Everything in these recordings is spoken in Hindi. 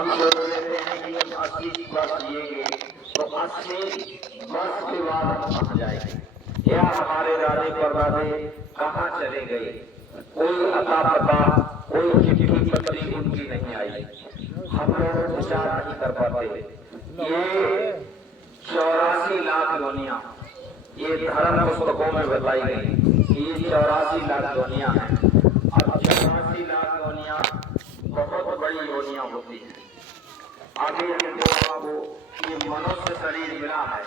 हम सोच लेते हैं कि हम 80 वर्ष जिएंगे तो 80 वर्ष के बाद हम कहाँ जाएंगे, या हमारे दादे परदादे कहाँ चले गए, कोई अता पता, कोई चिट्ठी पत्री उनकी नहीं आई। हम लोग विचार नहीं कर पाते। ये 84 लाख योनियां, ये धर्म पुस्तकों में बताई गई कि ये 84 लाख योनियां हैं। अब 84 लाख योनियां बहुत बड़ी योनियां होती हैं। आगे हमको आपको ये मनुष्य शरीर मिला है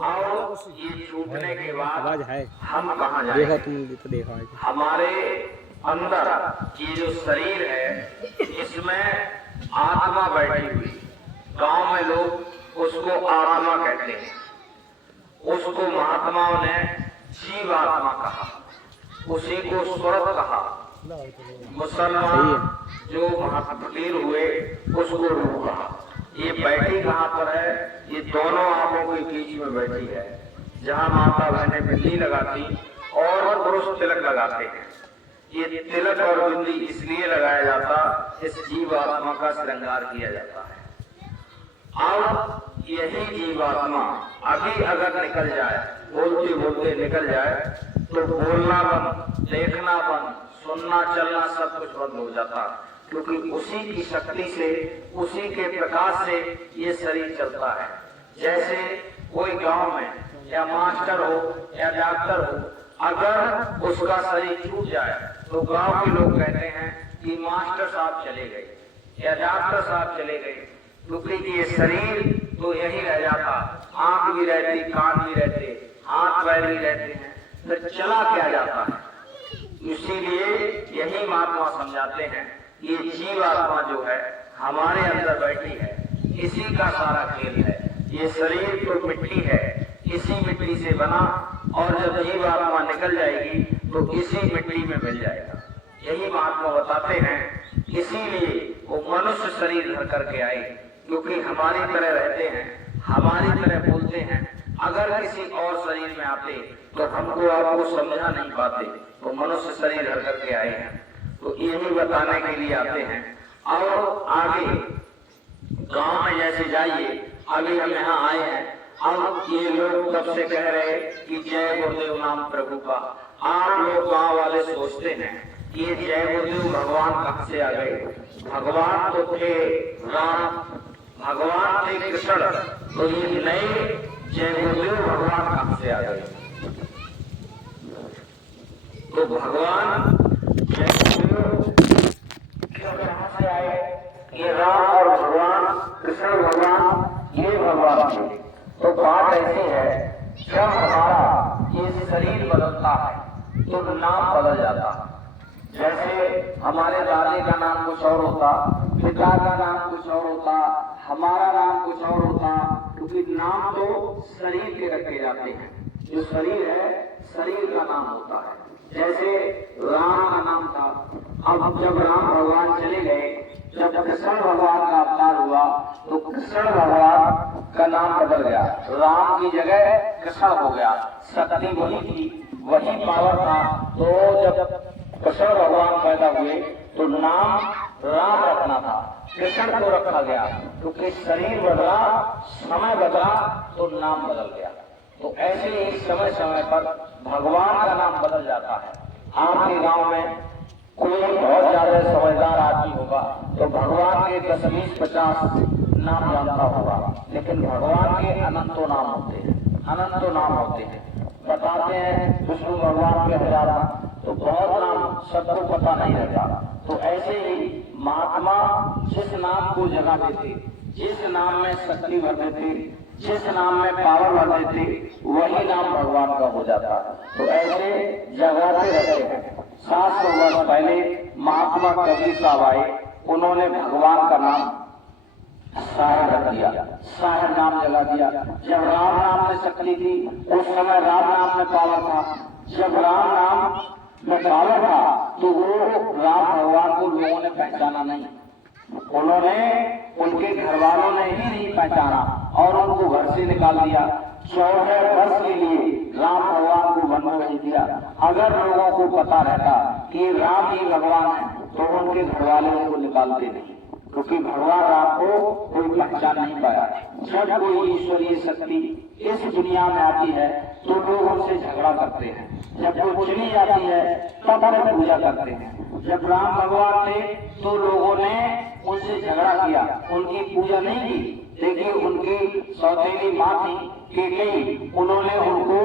और ये छूटने के बाद हम कहाँ जाएंगे। देखा हमारे अंदर ये जो शरीर है इसमें आत्मा बैठी हुई, गांव में लोग उसको आत्मा कहते हैं, उसको महात्माओं ने जीवात्मा कहा, उसी को स्वर्ग कहा। मुसलमान जो महाफकीर हुए उसको रूह कहा। ये बैठी कहाँ पर है, ये दोनों आंखों के बीच में बैठी है, जहाँ माता बहनें बिंदी लगाती और पुरुष तिलक लगाते हैं। ये तिलक और बिंदी इसलिए लगाया जाता, इस जीवात्मा का श्रृंगार किया जाता है। अब यही जीवात्मा अभी अगर निकल जाए, बोलते बोलते निकल जाए, तो बोलना बंद, देखना बंद, सुनना चलना सब कुछ बंद हो जाता, क्योंकि उसी की शक्ति से, उसी के प्रकाश से ये शरीर चलता है। जैसे कोई गांव में या मास्टर हो या डॉक्टर हो, अगर उसका शरीर छूट जाए तो गांव के लोग कहते हैं कि मास्टर साहब चले गए या डॉक्टर साहब चले गए, क्योंकि ये शरीर तो यही रह जाता, आंख भी रहती, कान भी रहते, हाथ पैर भी रहते हैं, फिर चला क्या जाता है। इसीलिए यही महात्मा समझाते हैं, ये जीवात्मा जो है हमारे अंदर बैठी है, इसी का सारा खेल है। ये शरीर तो मिट्टी है, इसी मिट्टी से बना, और जब जीवात्मा निकल जाएगी तो इसी मिट्टी में मिल जाएगा। यही महात्मा बताते हैं। इसीलिए वो मनुष्य शरीर धर करके आए, क्योंकि हमारी तरह रहते हैं, हमारी तरह बोलते हैं। अगर किसी और शरीर में आते तो हमको आपको समझा नहीं पाते, तो मनुष्य शरीर धर करके आए हैं, तो यही बताने के लिए आते हैं। और आगे गांव में जैसे जाइए, अभी हम यहाँ आए हैं, अब ये लोग तब से कह रहे कि जय गुरुदेव नाम प्रभु का। आप लोग गांव वाले सोचते हैं कि ये जय गुरुदेव भगवान कहाँ से आ गए। भगवान तो थे राम, भगवान थे कृष्ण, तो ये नए जय गुरुदेव भगवान कहाँ से आ गए। तो भगवान जय गुरुदेव कहाँ से आए, ये राम और भगवान कृष्ण भगवान ये भगवान थे। तो बात ऐसी है, जब हमारा ये शरीर बदलता है तो नाम बदल जाता है। जैसे हमारे दादे का नाम कुछ और होता, पिता का नाम कुछ और होता, हमारा नाम कुछ और होता, क्योंकि नाम तो शरीर के रखे जाते हैं। जो शरीर है, शरीर का नाम होता है। जैसे राम का नाम था, अब जब राम भगवान चले गए, जब कृष्ण भगवान का अवतार हुआ, तो कृष्ण भगवान का नाम बदल गया, राम की जगह कृष्ण हो गया। शक्ति वही थी, वही पावर था। तो जब कृष्ण भगवान पैदा हुए तो नाम राम रखना था, कृष्ण को रखा गया, क्योंकि शरीर बदला, समय बदला, तो नाम बदल गया। तो ऐसे ही समय समय पर भगवान का नाम बदल जाता है। आपके गांव में कोई बहुत ज्यादा समझदार आदमी होगा तो भगवान के 10, 20, 50 नाम जानता होगा, लेकिन भगवान के अनंतों नाम होते हैं, अनंतों नाम होते हैं। बताते हैं विष्णु भगवान के 1000 नाम, तो बहुत नाम सबको पता नहीं रहता। तो ऐसे ही महात्मा जिस नाम को जगा देते, जिस नाम में शक्ति भर देते, जिस नाम में पावर भर देते, वही नाम भगवान का हो जाता है। तो ऐसे जगाते रहते हैं। 700 वर्ष पहले महात्मा कबीर साहब आए, उन्होंने भगवान का नाम साहिब रख दिया, साहिब नाम जगा दिया। जब राम नाम में शक्ति थी, उस समय राम नाम में पावर था। जब राम नाम में पावर था तो वो राम भगवान को लोगों ने पहचाना नहीं, उन्होंने, उनके घर वालों ने ही नहीं पहचाना और उनको घर से निकाल दिया। 14 वर्ष के लिए राम भगवान को वन में भेज दिया। अगर लोगों को पता रहता कि राम ही भगवान है तो उनके घर वाले उनको निकालते नहीं। क्योंकि भगवान राम को कोई पहचान नहीं पाया। जब कोई ईश्वरीय शक्ति इस दुनिया में आती है तो लोग उनसे झगड़ा करते हैं, जब वो चली जाती है तब वो पूजा करते हैं। जब राम भगवान थे तो लोगों ने उनसे झगड़ा किया, उनकी पूजा नहीं की। देखिए उनकी सौतेली माँ थी कैकेयी, उन्होंने उनको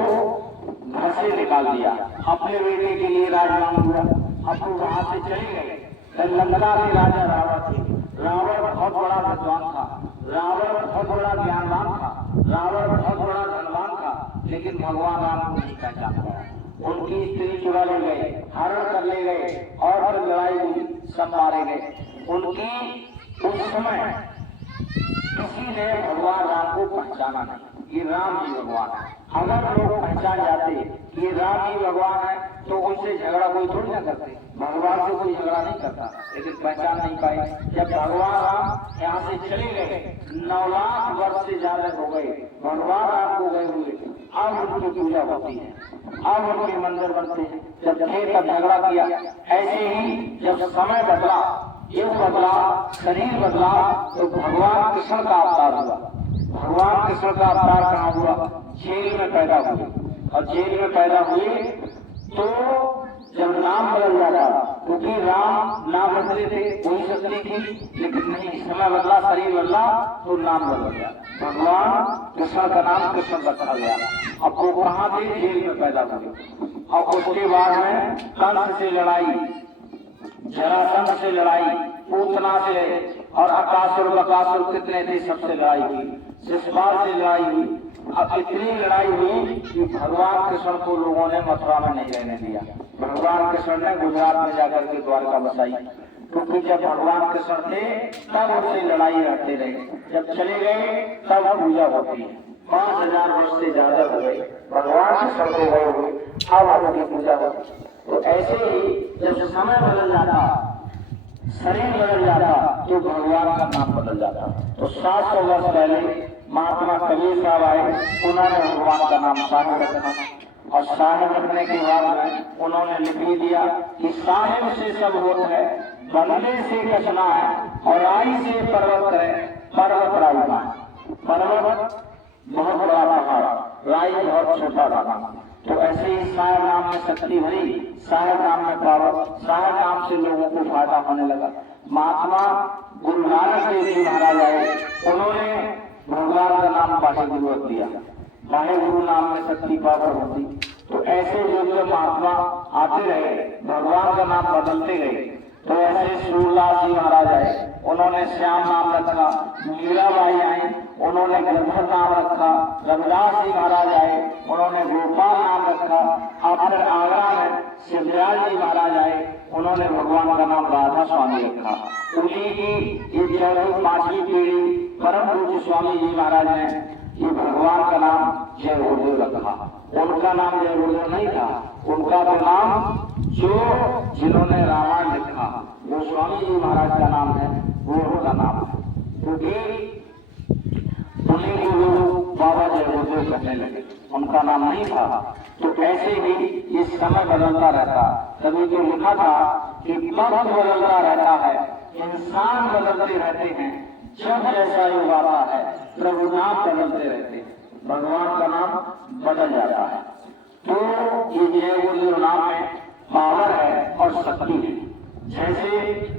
घर से निकाल दिया, अपने बेटे के लिए राजमांग हुआ, अब वो वहां से चले गए। लंका के राजा रावण थे। रावण बहुत बड़ा विद्वान था, रावण बहुत बड़ा ज्ञानवान था, रावण बहुत बड़ा धनवान था, लेकिन भगवान राम को नहीं पहचान पाया। उनकी स्त्री चुरा ले गए, हरण कर ले गए और फिर लड़ाई हुई, सब मारे गए। उनकी उस समय किसी ने भगवान राम को पहचाना नहीं कि राम जी भगवान है। अगर लोग पहचान जाते कि राम जी भगवान है तो उनसे झगड़ा कोई थोड़ी ना करते, भगवान से कोई झगड़ा नहीं करता, लेकिन पहचान नहीं पाए। जब भगवान राम यहाँ से चले गए, 9 लाख वर्ष से ज्यादा हो गए भगवान राम को गए हुए, अब उनकी पूजा होती है, अब उनके मंदिर बनते हैं। जब थे तब झगड़ा किया। ऐसे ही जब समय बदला, युग बदला, शरीर बदला, तो भगवान कृष्ण का अवतार हुआ। भगवान कृष्ण का अवतार कहाँ हुआ? जेल में पैदा हुए, और जेल में पैदा हुए तो जब नाम बदल जाता, क्योंकि राम नाम बदले थे, कोई शक्ति थी, लेकिन नहीं, समय बदला, शरीर बदला तो नाम बदल गया। भगवान कृष्ण का नाम कृष्ण रखा गया। अब वो कहाँ थे? जेल में पैदा हुए। और उसके बाद में कंस से लड़ाई, जरासंध से लड़ाई, पूतना से और अकासुर बकासुर कितने थे, सबसे लड़ाई हुई, शिशुपाल से लड़ाई हुई। अब इतनी लड़ाई हुई कि भगवान कृष्ण को लोगों ने मथुरा में नहीं रहने दिया। भगवान कृष्ण ने गुजरात में जाकर के द्वारका बसाई, क्योंकि जब भगवान कृष्ण थे तब उनसे लड़ाई लड़ते रहे, जब चले गए तब पूजा होती है। 5000 वर्ष से ज्यादा हो गए भगवान कृष्ण को गए हुए, अब उनकी पूजा होती। तो ऐसे ही जब समय बदल जाता, शरीर बदल जाता, तो भगवान का नाम बदल जाता। तो 700 वर्ष पहले महात्मा कबीर साहब आए, उन्होंने भगवान का नाम साहिब रखा, और साहिब रखने के बाद में उन्होंने लिख दिया कि साहिब से सब होत है, बंदे से कचना है, और आई से पर्वत करे, पर्वत राई है। पर्वत बहुत बड़ा पहाड़, राई बहुत छोटा पहाड़। तो ऐसे ही साहिब नाम में शक्ति भरी, साहिब नाम में पावर, साहिब नाम से लोगों को फायदा होने लगा। महात्मा गुरु नानक देव जी महाराज आए, उन्होंने भगवान का नाम वाहे गुरु रख दिया। वाहे गुरु नाम में शक्ति पावर होती। तो ऐसे जो महात्मा आते रहे, भगवान का नाम बदलते गए। तो ऐसे सूरदास जी महाराज आए, उन्होंने श्याम नाम रखा। मीराबाई आई, उन्होंने गंधर नाम रखा। रविदास जी महाराज आए, उन्होंने गोपाल नाम रखा। और फिर आगरा में शिवदयाल जी महाराज आए, उन्होंने भगवान का नाम राधा स्वामी रखा। उन्हीं की ये 4वीं-5वीं पीढ़ी परम पूज्य स्वामी जी महाराज ने ये भगवान का नाम जय गुरुदेव रखा। उनका नाम जय गुरुदेव नहीं था, उनका तो नाम जो जिन्होंने रामायण लिखा वो स्वामी जी महाराज का नाम है, वो उनका नाम है, क्योंकि उन्हीं को लोग बाबा जय गुरुदेव कहने लगे, उनका नाम नहीं था। तो ऐसे ही ये समय बदलता रहता। तभी तो लिखा था कि वक्त बदलता रहता है, इंसान बदलते रहते हैं, जब जैसा युग आता है प्रभु नाम बदलते रहते हैं, भगवान का नाम बदल जाता है। तो ये जय गुरुदेव नाम में पावर है और शक्ति है। जैसे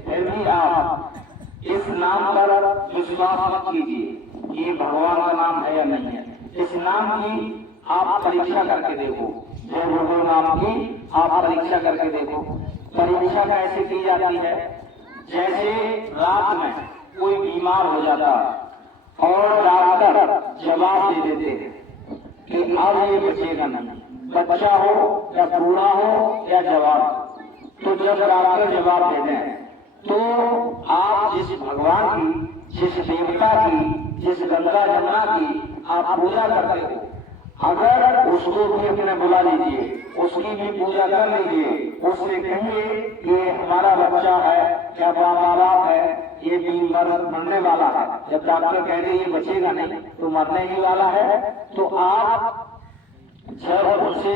फिर भी आप इस नाम पर विश्वास मत कीजिए कि भगवान का नाम है या नहीं है। इस नाम की आप परीक्षा करके देखो, जय गुरुदेव नाम की आप परीक्षा करके देखो। परीक्षा कैसे की जाती है? जैसे रात में कोई बीमार हो जाता और डॉक्टर जवाब दे देते हैं कि अब ये बचेगा नहीं, बच्चा हो या बूढ़ा हो या जवान। तो जब डॉक्टर जवाब दे दें तो आप जिस भगवान की, जिस देवता की, जिस गंगा जमुना की आप पूजा करते हो, अगर उसको भी अपने बुला लीजिए, उसकी भी पूजा कर लीजिए, उससे कहिए कि हमारा बच्चा है या माँ बाप है, ये बीमार मरने वाला है। जब डॉक्टर कह रहे ये बचेगा नहीं तो मरने ही वाला है, तो आप जब उनसे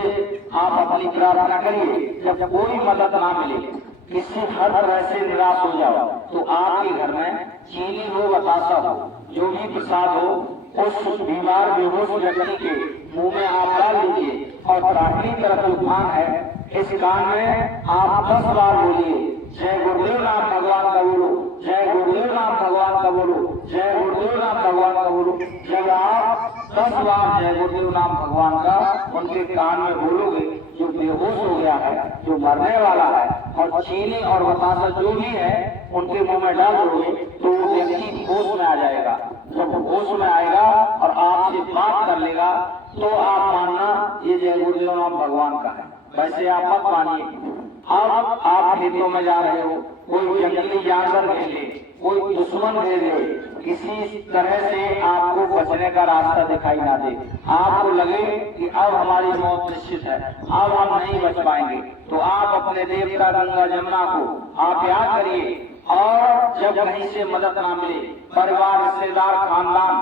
आप अपनी प्रार्थना करिए, जब कोई मदद ना मिले, किसी हर तरह से निराश हो जाओ तो आपके घर में चीनी हो, बतासा हो, जो भी प्रसाद हो, उस बीमार बेहोश व्यक्ति के मुंह में आप डाल लीजिए और दाहिनी तरफ जो कान है, इस कान में आप 10 बार बोलिए, जय गुरुदेव नाम भगवान का बोलो, जय गुरुदेव नाम भगवान का बोलो, जय गुरुदेव नाम भगवान का बोलो। जब आप 10 बार जय गुरुदेव नाम भगवान का उनके कान में बोलोगे, जो बेहोश हो गया है, जो मरने वाला है, और चीनी और बतासा जो भी है उनके मुंह में डाल दोगे तो वो व्यक्ति होश में आ जाएगा। जब होश में आएगा और आपसे बात कर लेगा तो आप मानना ये जय गुरुदेव नाम भगवान का है, वैसे आप मत मानिए। अब आप खेतों में जा रहे हो, कोई जंगली जानवर घेर ले, कोई दुश्मन घेर ले, किसी तरह से आपको बचने का रास्ता दिखाई ना दे, आपको लगे कि अब हमारी मौत निश्चित है, अब हम नहीं बच पाएंगे, तो आप अपने देवता गंगा जमुना को आप याद करिए। और जब कहीं से मदद ना मिले, परिवार, रिश्तेदार, खानदान,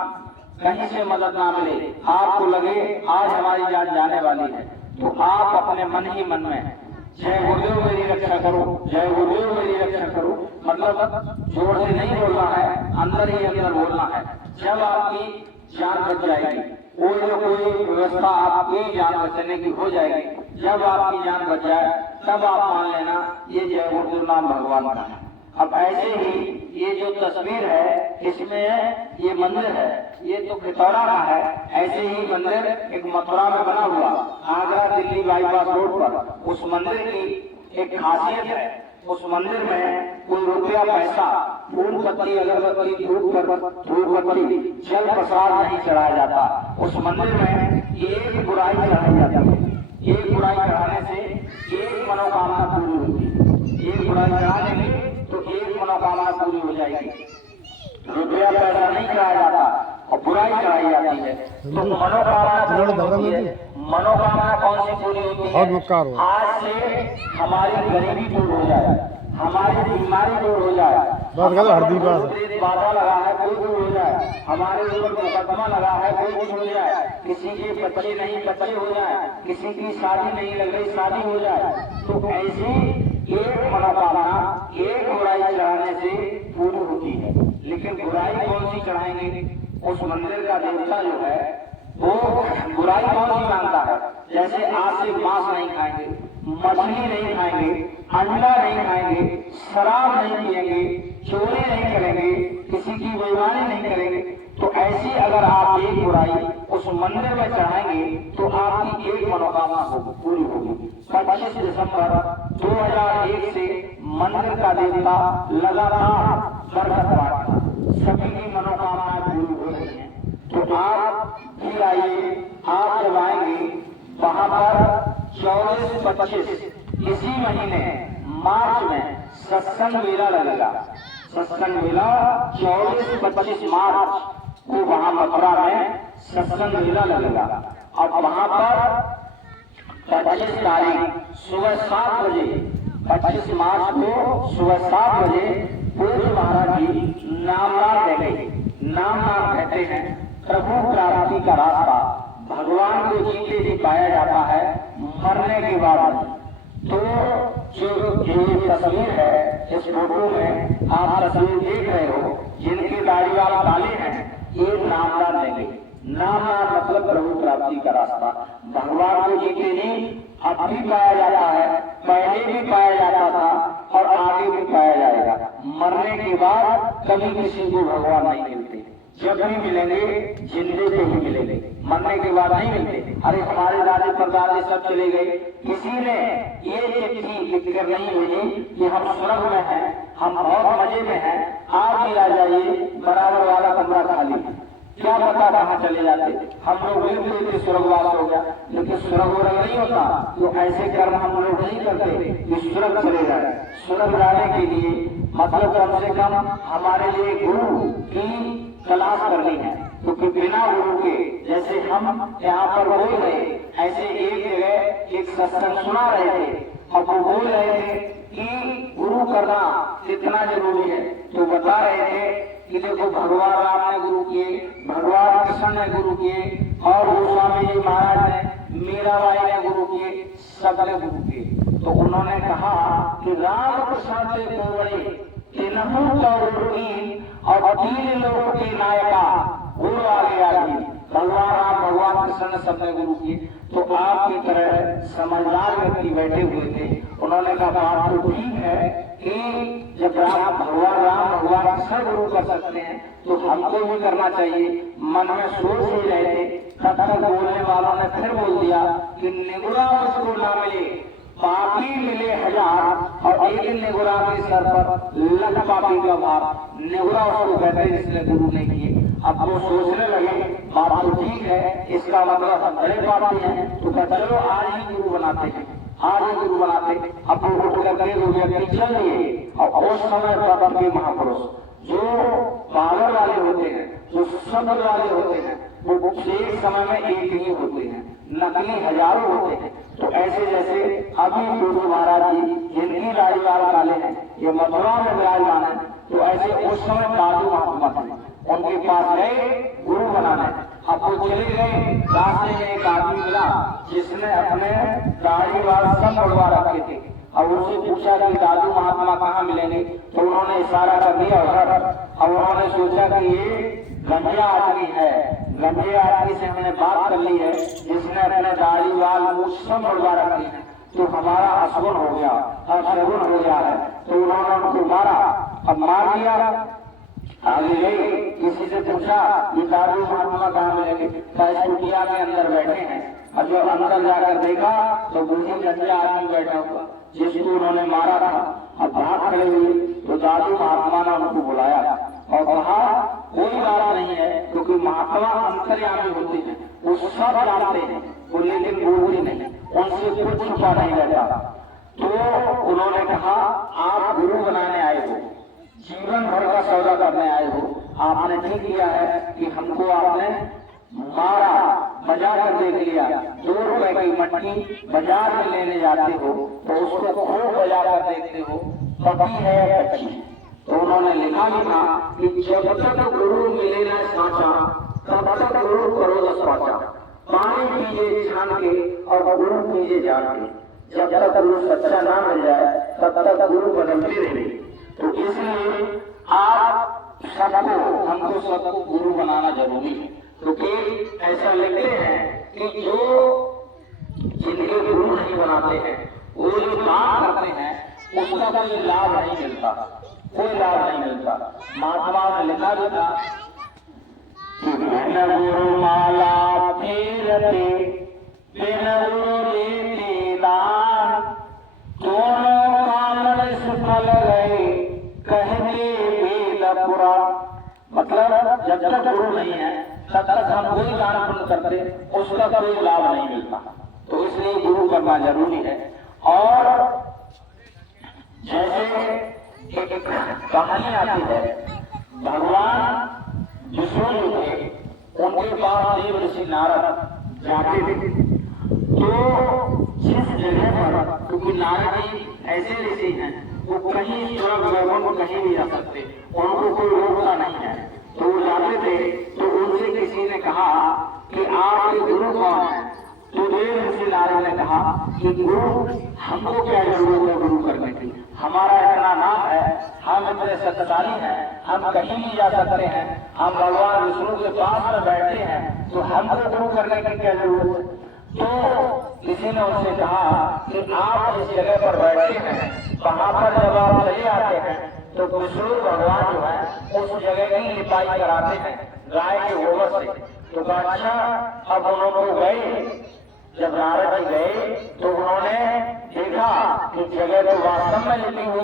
कहीं से मदद ना मिले, आपको लगे आज हमारी जान जाने वाली है, तो आप अपने मन ही मन में जय गुरुदेव मेरी रक्षा करो, जय गुरुदेव मेरी रक्षा करो, मतलब जोर से नहीं बोलना है, अंदर ही अंदर बोलना है। जब आपकी जान बच जाएगी, कोई न कोई व्यवस्था आपकी जान बचने की हो जाएगी, जब आपकी जान बच जाए तब आप मान लेना ये जय गुरुदेव नाम भगवान का है। अब ऐसे ही ये जो तस्वीर है, इसमें ये मंदिर है, ये तो खितौरा का है, ऐसे ही मंदिर एक मथुरा में बना हुआ, आगरा दिल्ली बाईपास रोड पर, उस मंदिर की एक खासियत है, उस मंदिर में कोई रुपया पैसा, फूल पत्ती, अगरबत्ती, धूपबत्ती, जल प्रसाद नहीं चढ़ाया जाता। उस मंदिर में एक बुराई चढ़ाई जाती है, एक बुराई चढ़ाने से एक मनोकामना पूरी होती है, एक बुराई चढ़ा देंगे तो एक मनोकामना पूरी हो जाएगी। रुपया पैसा नहीं चढ़ाया जाता और बुराई चढ़ाई जाती है, तो मनोकामना होती है। मनोकामना कौन सी पूरी होती है? आज से हमारी गरीबी दूर हो जाए, हमारी बीमारी दूर हो जाए, बाधा लगा है कोई दूर हो जाए, हमारे ऊपर मुकदमा लगा है कोई दूर हो जाए, किसी के बच्चे नहीं बच्चे हो जाए, किसी की शादी नहीं लग रही शादी हो जाए, तो ऐसी एक मनोकामना एक बुराई चढ़ाने से पूरी होती है। लेकिन बुराई कौन सी चढ़ाएंगे? उस मंदिर का देवता जो है वो बुराई कौन सी मांगता है? जैसे आज से मांस नहीं खाएंगे, मछली नहीं खाएंगे, अंडा नहीं खाएंगे, शराब नहीं पिएंगे, चोरी नहीं करेंगे, किसी की बेईमानी नहीं करेंगे, तो ऐसी अगर आप एक बुराई उस मंदिर में चढ़ाएंगे तो आपकी एक मनोकामना पूरी होगी। 25 दिसंबर 2001 से मंदिर का देवता लगातार बरकत बांटता, सभी की मनोकामनाएं पूरी हो रही हैं। तो आप भी आइए, आप जब आएंगे वहां पर 24-25 इसी महीने मार्च में सत्संग मेला लगेगा। सत्संग मेला 24-25 मार्च को वहां मथुरा में सत्संग मेला लगेगा। अब वहां पर 25 तारीख सुबह 7 बजे, 25 मार्च को सुबह 7 बजे पूज्य महाराज जी नामदान देंगे। नामदान कहते हैं प्रभु प्राप्ति का रास्ता, भगवान को जीते जी पाया जाता है, मरने के बाद। तो जो ये तस्वीर है, इस फोटो में आप तस्वीर देख रहे हो, जिनके दाढ़ी वाल काले हैं, ये नामदान देंगे। नामदान मतलब प्रभु प्राप्ति का रास्ता, भगवान को जीते जी अब भी पाया जाता है, पहले भी पाया जाता था और आगे भी पाया जाएगा। मरने के बाद कभी किसी को भगवान नहीं मिलते, जब भी मिलेंगे जिंदे पे ही मिलेंगे, मरने के बाद नहीं मिलते। अरे हमारे दादी परदादी सब चले गए, किसी ने ये चिट्ठी लिखकर नहीं भेजी कि हम स्वर्ग में हैं, हम बहुत मजे में हैं, आप भी आ जाइए, बराबर वाला कमरा खाली है। क्या पता कहाँ चले जाते, हम लोग लिख देते स्वर्गवास हो गया, लेकिन स्वर्ग नहीं होता। तो ऐसे कर्म हम लोग नहीं करते कि स्वर्ग चले जाए। स्वर्ग जाने के लिए मतलब कम से कम हमारे लिए गुरु की तलाश करनी है, क्योंकि बिना गुरु के, जैसे हम यहाँ पर बोल रहे, ऐसे एक जगह एक सत्संग सुना रहे थे और वो बोल रहे थे कि गुरु करना कितना जरूरी है। तो बता रहे थे कि देखो भगवान राम ने गुरु किए, भगवान कृष्ण ने गुरु किए और गोस्वामी जी महाराज ने, मीराबाई ने गुरु किए, सबने गुरु किए। तो उन्होंने कहा कि राम प्रसाद कोवड़े तेनहु कौरवी और तीन लोक के नायका गुरु आ गया भी भगवान राम भगवान कृष्ण ने सबने गुरु की। तो आपकी तरह समझदार व्यक्ति बैठे हुए थे, उन्होंने कहा बात तो ठीक है कि जब भगवान राम भगवान कृष्ण गुरु कर सकते हैं तो हमको भी करना चाहिए। मन में सोच ही रहे थे, तब तक बोलने वालों ने फिर बोल दिया कि निगुरा मुझको ना मिले, पापी मिले हजार और एक निगुरा के सर पर लख पापी का भार। निगुरा उसको कहते हैं जिसने गुरु नहीं किए। अब वो सोचने लगे बात तो ठीक है, इसका मतलब हम बड़े पापी हैं, तो चलो आज ही गुरु बनाते हैं, आज ही गुरु बनाते। अब वो उठ करके वो व्यक्ति चल दिए और उस समय बाबा के महापुरुष जो पावर वाले होते हैं, जो शब्द वाले होते हैं, वो एक समय में एक ही होते हैं, नकली हजारों होते हैं। तो ऐसे जैसे अभी गुरु महाराज जी जिनकी राजवाल काले हैं, ये मथुरा में विराजमान है, तो ऐसे उस समय दादू महात्मा थे, उनके पास गए गुरु बनाने। अब वो चले गए, रास्ते में एक आदमी मिला जिसने अपने दाढ़ी वाल सब उड़वा रखे थे। अब उससे पूछा कि दादू महात्मा कहाँ मिलेंगे, तो उन्होंने इशारा कर दिया उधर। अब उन्होंने सोचा कि ये गंजा आदमी है, गंजे आदमी से हमने बात कर ली है जिसने अपने दाढ़ी वाल मुझ सब उड़वा रखे हैं, तो हमारा अशगुन हो गया, अपशगुन हो गया है। तो उन्होंने उनको मारा। अब मार दिया, आगे गए, किसी से पूछा कि दादू महात्मा कहाँ मिलेंगे, कुटिया के अंदर बैठे हैं। और जब अंदर जाकर देखा तो वही गंजा आदमी बैठा हुआ जिसको उन्होंने मारा था। अब भाग खड़े हुए तो दादू महात्मा ने उनको बुलाया और कहा कोई बात नहीं है, क्योंकि महात्मा अंतर्यामी होते हैं, वो सब जानते हैं, वो लेकिन बोलते नहीं, उनसे कुछ छुपा नहीं रहता। तो उन्होंने कहा आप गुरु बनाने आए हो, जीवन भर का सौदा करने आए हो, आपने ठीक किया है कि हमको आपने मारा, बजा कर देख लिया। 2 रुपए की मटकी बाजार में लेने जाते हो तो उसको खूब बजा कर देखते हो, पकी है या कच्ची। तो उन्होंने लिखा भी था कि जब तक गुरु मिले न साचा, तब तक गुरु करो दस पाचा। पानी पीजिए छान के और गुरु पीजिए जान के। जब तक गुरु सच्चा ना मिल जाए तब तक गुरु बदलते रहे। तो इसलिए आप सबको, हमको सबको गुरु बनाना जरूरी है, क्योंकि ऐसा लिखते हैं कि जो जिनके गुरु नहीं बनाते हैं वो जो काम करते हैं उसका कोई लाभ नहीं मिलता, कोई लाभ नहीं मिलता। महात्मा ने लिखा भी था कि बिन गुरु माला फेरते, बिन गुरु लेते दान, दोनों काम सफल गए कहते वेद पुराण। मतलब जब तक गुरु नहीं है तब तक हम कोई दान पुण्य करते, उसका कोई लाभ नहीं मिलता। तो इसलिए गुरु करना जरूरी है। और जैसे एक कहानी आती है, भगवान विष्णु जी थे, उनके पास देव ऋषि नारद जाते थे। तो जिस जगह पर, क्योंकि नारद जी ऐसे ऋषि हैं वो कहीं स्वर्ग वैकुंठ कहीं भी जा सकते, उनको कोई रोकता नहीं है। तो वो जाते थे तो उनसे किसी ने कहा कि आपके गुरु कौन है? तो देव ऋषि नारद ने कहा कि गुरु हमको क्या जरूरत है गुरु करने की, हमारा इतना नाम है, हम इतने सत्ताधारी हैं, हम कहीं भी जा सकते हैं, हम भगवान विष्णु के पास में बैठे हैं, तो हमको गुरु करने की क्या जरूरत है? तो किसी ने उनसे कहा कि आप जिस जगह पर बैठे हैं वहां पर जब आप चले आते हैं तो विष्णु भगवान जो है उस जगह की लिपाई कराते हैं गाय के गोबर से। तो अच्छा, अब उन्होंने गए, जब नारद जी गए तो उन्होंने देखा कि जगह तो वास्तव में लिपी हुई